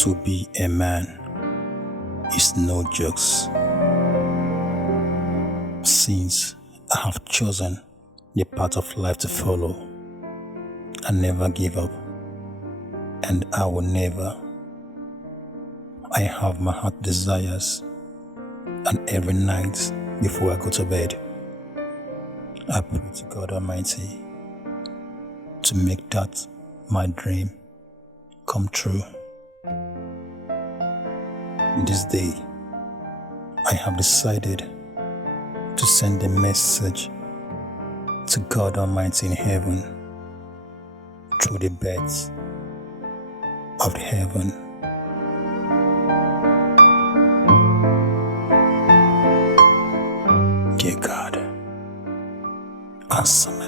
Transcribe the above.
To be a man is no jokes. Since I have chosen the path of life to follow, I never give up, and I will never. I have my heart desires, and every night before I go to bed, I pray to God Almighty to make that my dream come true. This day, I have decided to send a message to God Almighty in heaven through the birds of heaven. Dear God, answer me.